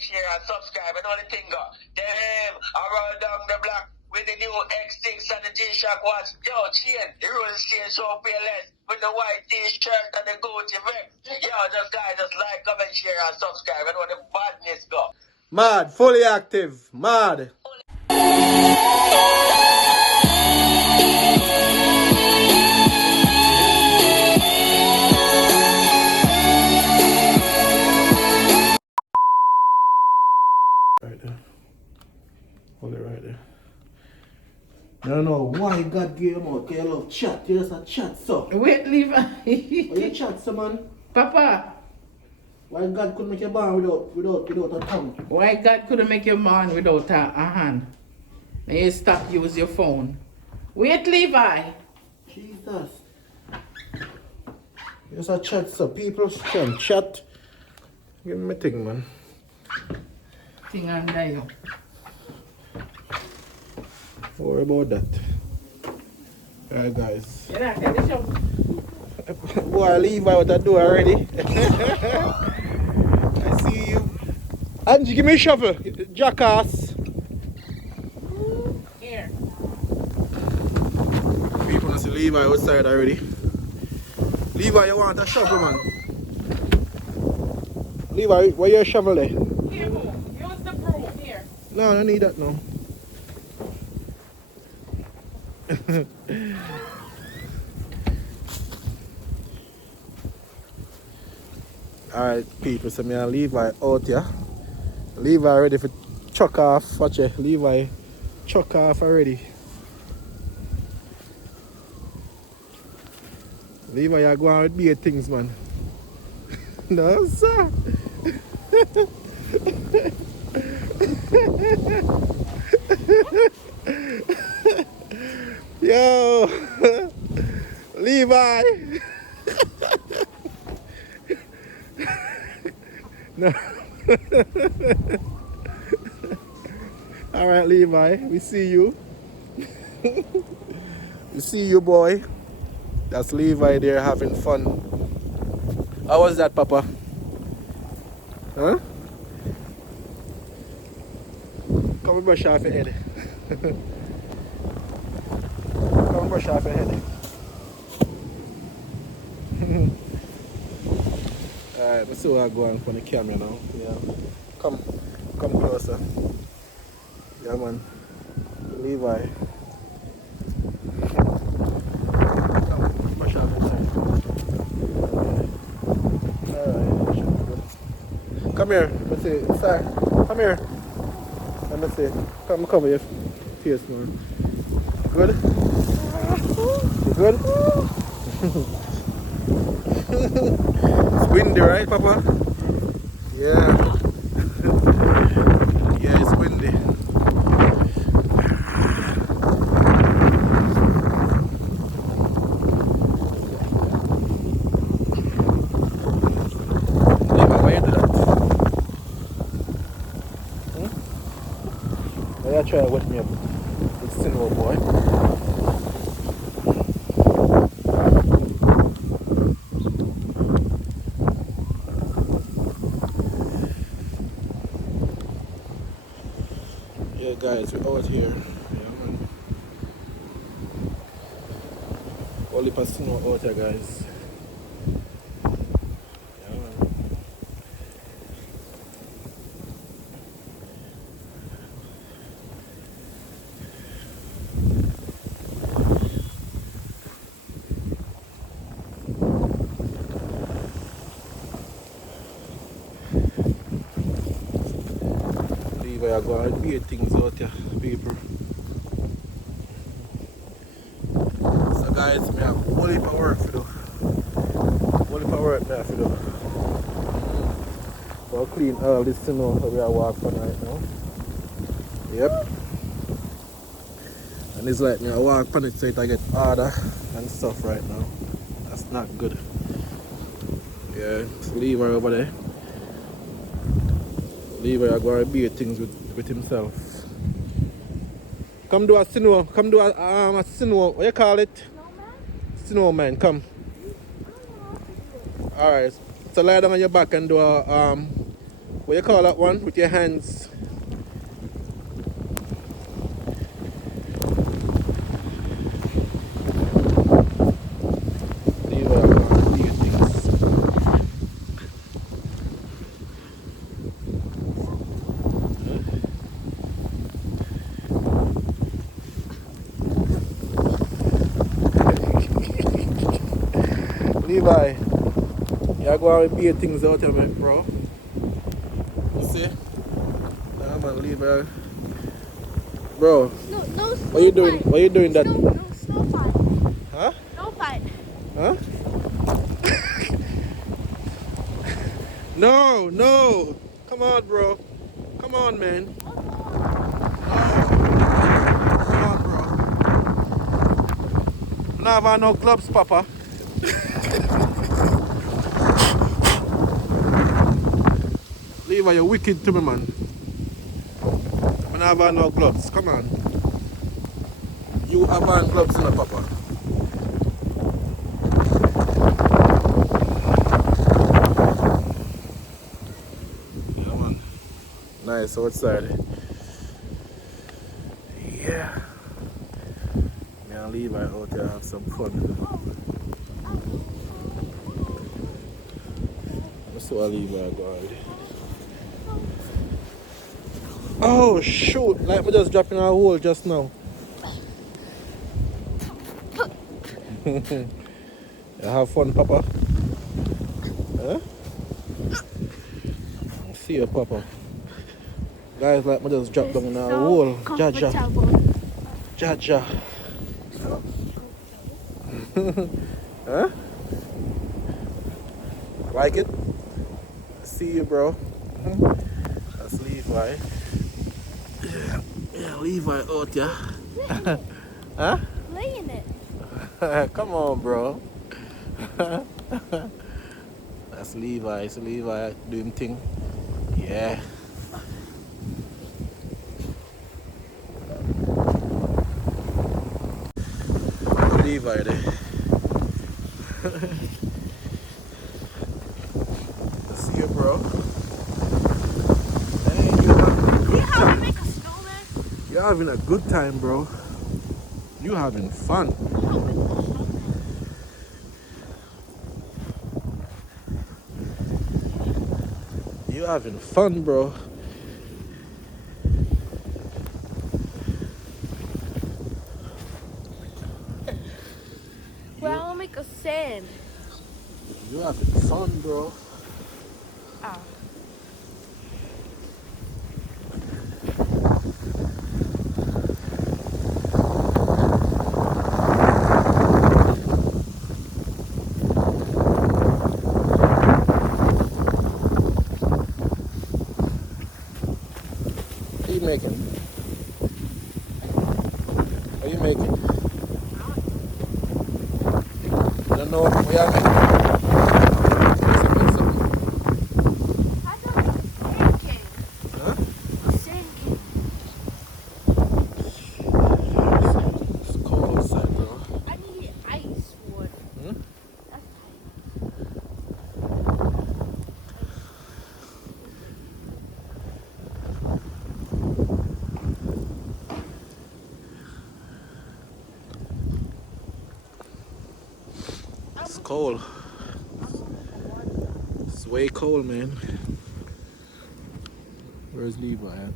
share, and subscribe. And only thing go, them around down the block with the new X6 and the G-Shock watch. Yo, chain, the rules change so fearless with the white t-shirt and the Gucci vest. Yo, just guys, just like, comment, share, and subscribe. And when the badness go. Mad, fully active, mad. Right there. Hold it right there. I don't know why God gave him out. You love chat. You just a chat, so. Wait, Levi. Why you chat, so, man? Papa. Why God couldn't make you born without a tongue? Why God couldn't make you born without a hand? And you stop use your phone. Wait, Levi. Jesus. You just a chat, so. People can chat. Give me a thing, man. Thing under you. Don't worry about that. Alright, guys. You not get the show. Boy, leave out the door already. I see you. Angie, give me a shovel. Jackass. Here. People see Levi outside already. Levi, you want a shovel, man? Levi, where your shovel there? Here, Mo. Use the broom. Here. No, I don't need that now. Alright, people, so me and Levi out here. Levi ready for chuck off. Watch it, Levi chuck off already. Levi, you're going with big things, man. No, sir. Yo, Levi. No. All right, Levi, we see you. We see you, boy. That's Levi there having fun. How was that, Papa? Huh? Come and brush off your head. Come and brush off your head. Alright, let's see what I'm going for the camera now. Yeah. Come closer. Yeah, man. Levi. Come, brush off your head. Alright. Come here. Let's see. Sorry. Come here. Let me see. Come cover your face, man. Good? You good? It's windy, right, Papa? Yeah. Yeah, it's windy. Levi, why you do that? Why you try to wet me up? It's Sinwell, boy. Yeah, guys, we're out here. Yeah, man. Only for snow out here, guys. Yeah, man. Leave where I go and beat things out here, people. So guys, we have a whole heap of work to do. Whole heap of work there to do. We'll clean all this snow that we are walking right now. Yep. And it's like me I walk on it so it I get harder and stuff right now. That's not good. Yeah, just leave her over there. Leave her go and beat things with himself. Come do a snow. Come do a snow. What you call it? Snowman, come. Alright. So lie down on your back and do a What you call that one? With your hands. Levi, do your things. Levi, you're going to be things out of it, bro. You see? Nah, man, Levi. Bro, No, no snow what you doing? fight. What you doing that? No snow fight. Huh? No fight. Huh? No, no. Come on, bro. Come on, man. Come on, bro. I don't have no gloves, Papa. Levi, you're wicked to me, man. I don't have no gloves. Come on. You have on gloves in the Papa. Yeah, man. Nice outside. Yeah. Me and Levi out there have some fun. Let's see what Levi going. Oh shoot! Like we just dropping our hole just now. You have fun, Papa. Huh? See you, Papa. Guys, like we just dropped down in our hole. Jaja. Jaja. Huh? Like it? See you, bro. That's Levi. Yeah, Levi out here. Huh? Playing it. Come on, bro. That's Levi. So Levi doing thing. Yeah. Levi there. See you, bro. Hey, you're having a good time, bro. You having fun. You having fun, bro. Well, I'll make a sand. You having fun, bro. Ah. What are you making? What are you making? I don't know what you are making. How do I make a sand king? Huh? A sand king. It's cold outside, bro. I need ice wood. Hmm? That's It's cold. It's way cold, man. Where's Levi at?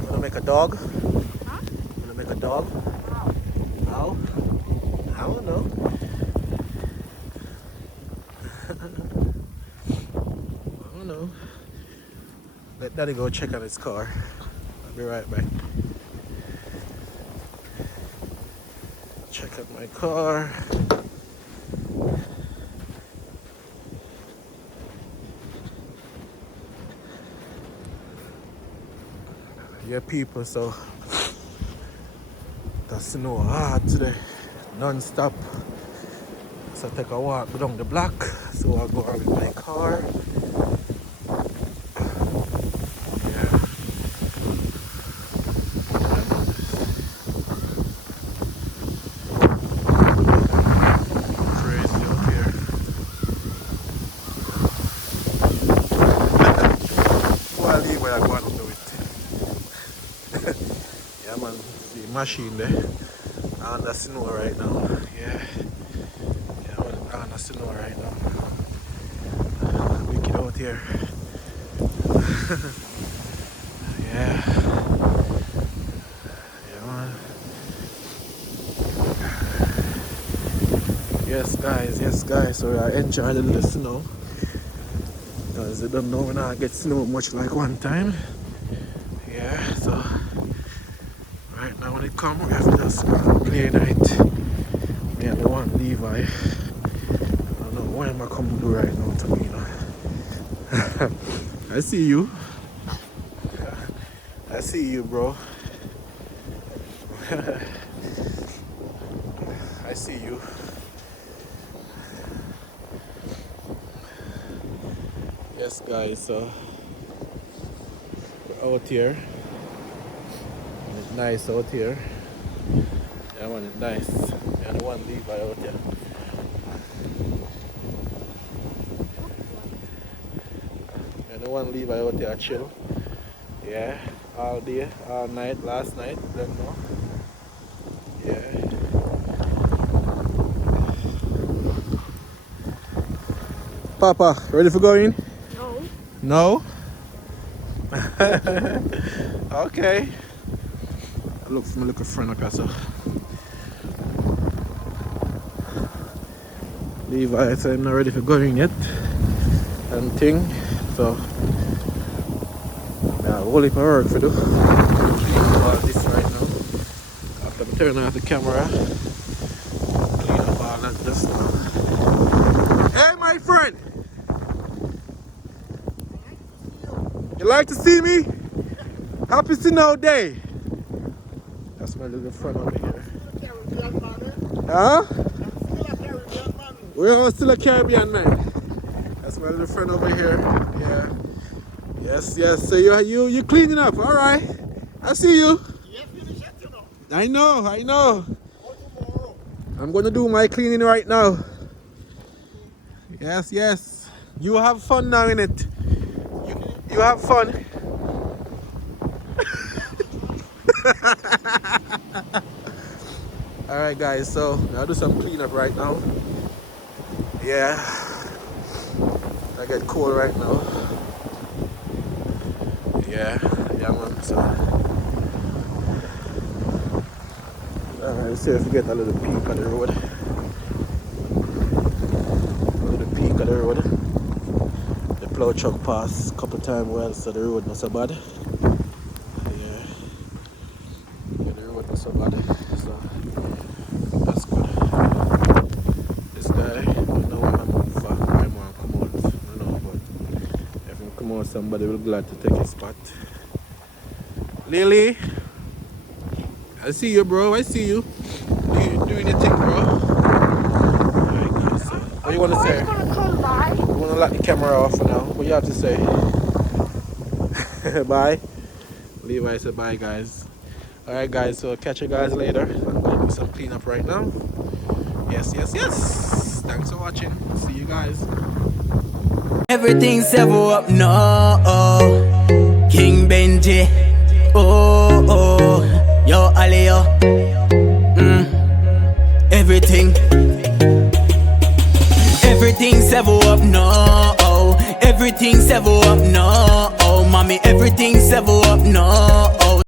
Gonna make a dog? Huh? Gonna make a dog? How? I don't know. I don't know. Let Daddy go check on his car. I'll be right back. Check out my car. Yeah, people, so the snow hard today. non-stop. So I take a walk down the block. So I go out with my car. Yeah. Crazy out here. Before I leave, I go and do it. Yeah, man. See machine there. On the snow right now. Yeah. Yeah, man. On the snow right now. Wicked out here. Yeah. Yeah, man. Yes, guys. So I enjoy the little snow. Because I don't know when I get snow much like one time. Yeah, so right now when it comes, we have to just play night. Me and the one Levi. I don't know what am I coming to do right now to me, you know. I see you. I see you, bro. I see you. Yes, guys, so we're out here. It's nice out here. Yeah, man, it's nice. And the one Levi out here. And the one Levi out here chill. Yeah, all day, all night, last night, don't know. Yeah. Papa, ready for going? No? Okay. I look for my little friend up here, so. Levi said I'm not ready for going yet. And thing. So, yeah, whole heap of work for do. All this right now. After I turn off the camera, clean up all that dust now. Hey, my friend! You like to see me? Happy Snow Day. That's my little friend over here. Huh? We're all still a Caribbean man. That's my little friend over here. Yeah. Yes. So you cleaning up, all right? I see you. I know. I'm gonna do my cleaning right now. Yes. You have fun now, innit? You have fun. Alright guys, so I'll do some cleanup right now. Yeah. I get cold right now. Yeah man, so alright, let's see if we get a little peek of the road. A little peek of the road. The plow truck passed a couple times well, so the road not so bad. Yeah, the road not so bad, so that's good. This guy, I don't know what I'm for. I want to come out, I don't know, but if he come out, somebody will be glad to take his spot. Lily, I see you, bro. I see you. Doing your thing, bro. Alright, guys, so what do you want to say? You want to lock the camera off for now? What you have to say? Bye. Levi said bye, guys. Alright, guys, so catch you guys later. I'm going to do some cleanup right now. Yes. Thanks for watching. See you guys. Everything's ever up now. King Benji. Oh. Yo, Alio. Everything's ever up now. Everything's ever up now. Mommy, everything's ever up now.